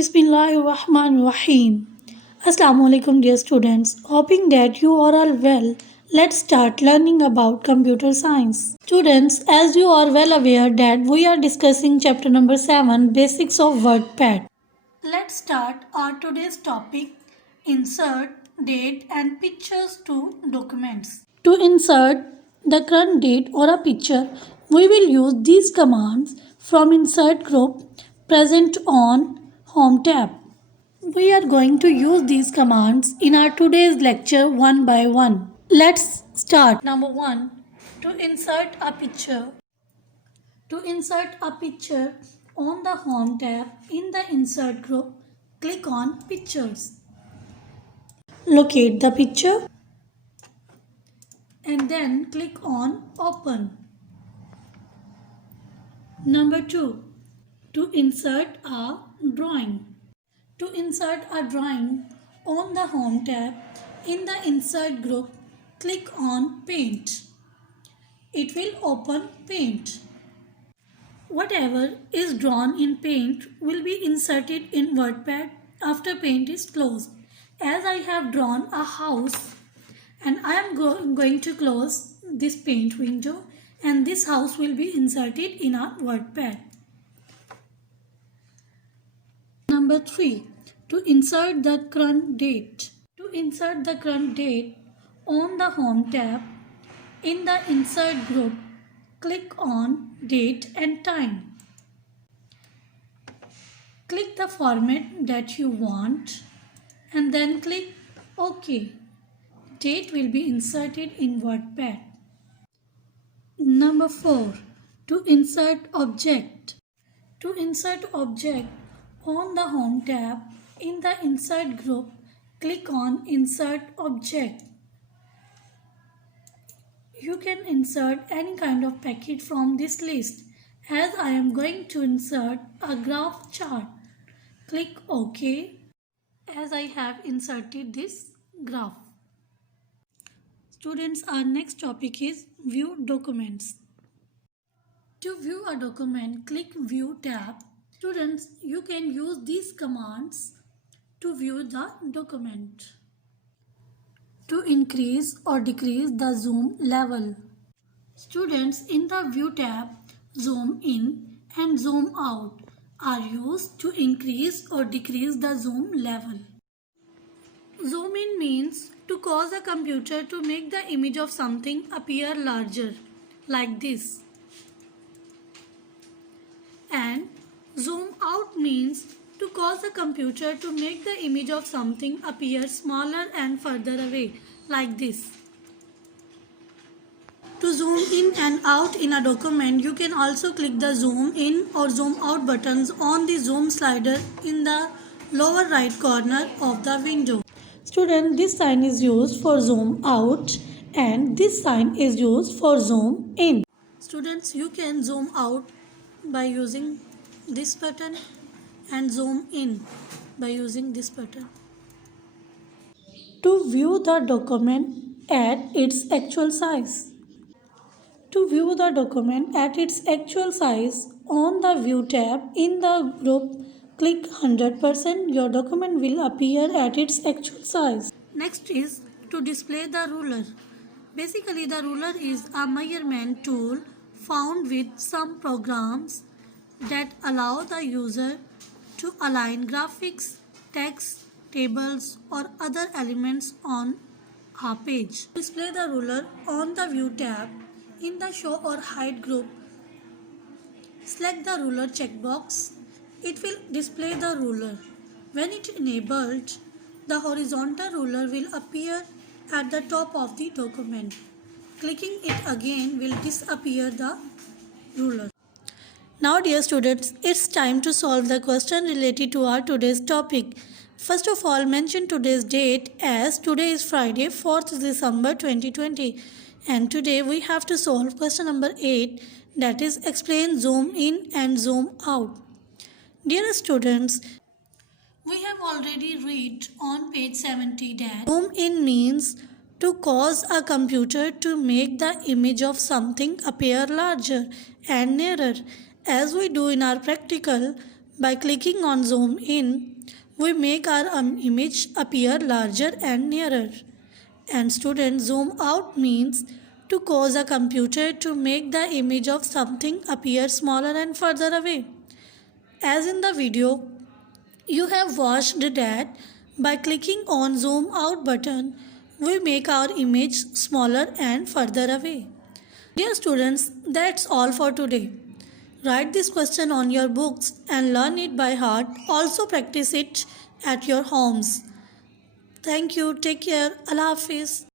Bismillahirrahmanirrahim. Assalamu alaikum dear students. Hoping that you are all well. Let's start learning about computer science. Students, as you are well aware that we are discussing chapter number 7, Basics of WordPad. Let's start our today's topic, insert date and pictures to documents. To insert the current date or a picture, we will use these commands from insert group present on Home tab. We are going to use these commands in our today's lecture one by one. Let's start. Number 1. To insert a picture. To insert a picture on the Home tab in the Insert group, click on Pictures. Locate the picture and then click on Open. Number 2. To insert a drawing. To insert a drawing on the Home tab in the Insert group, click on Paint. It will open Paint. Whatever is drawn in Paint will be inserted in WordPad after Paint is closed. As I have drawn a house and I am going to close this Paint window, and this house will be inserted in our WordPad. Number 3. To insert the current date. To insert the current date on the Home tab in the Insert group, click on Date and Time. Click the format that you want and then click OK. Date will be inserted in WordPad. Number 4. To insert object. To insert object on the Home tab in the Insert group, click on Insert Object. You can insert any kind of package from this list. As I am going to insert a graph chart, click OK as I have inserted this graph. Students, our next topic is View Documents. To view a document, click View tab. Students, you can use these commands to view the document. To increase or decrease the zoom level. Students, in the View tab, zoom in and zoom out are used to increase or decrease the zoom level. Zoom in means to cause a computer to make the image of something appear larger, like this. And zoom out means to cause a computer to make the image of something appear smaller and further away, like this. To zoom in and out in a document, you can also click the zoom in or zoom out buttons on the zoom slider in the lower right corner of the window. Student, this sign is used for zoom out and this sign is used for zoom in. Students, you can zoom out by using this button and zoom in by using this button. To view the document at its actual size. To view the document at its actual size, on the View tab in the group, click 100%. Your document will appear at its actual size. Next is to display the ruler. Basically, the ruler is a measurement tool found with some programs that allow the user to align graphics, text, tables or other elements on a page. Display the ruler on the View tab in the Show or Hide group. Select the ruler checkbox. It will display the ruler. When it enabled, the horizontal ruler will appear at the top of the document. Clicking it again will disappear the ruler. Now dear students, it's time to solve the question related to our today's topic. First of all, mention today's date as today is Friday, 4th December 2020. And today we have to solve question number 8, that is explain zoom in and zoom out. Dear students, we have already read on page 70 that zoom in means to cause a computer to make the image of something appear larger and nearer, as we do in our practical By clicking on zoom in, we make our image appear larger and nearer. And students, zoom out means to cause a computer to make the image of something appear smaller and further away. As in the video, you have watched that by clicking on zoom out button, we make our image smaller and further away. Dear students, that's all for today. Write this question on your books and learn it by heart. Also practice it at your homes. Thank you. Take care. Allah Hafiz.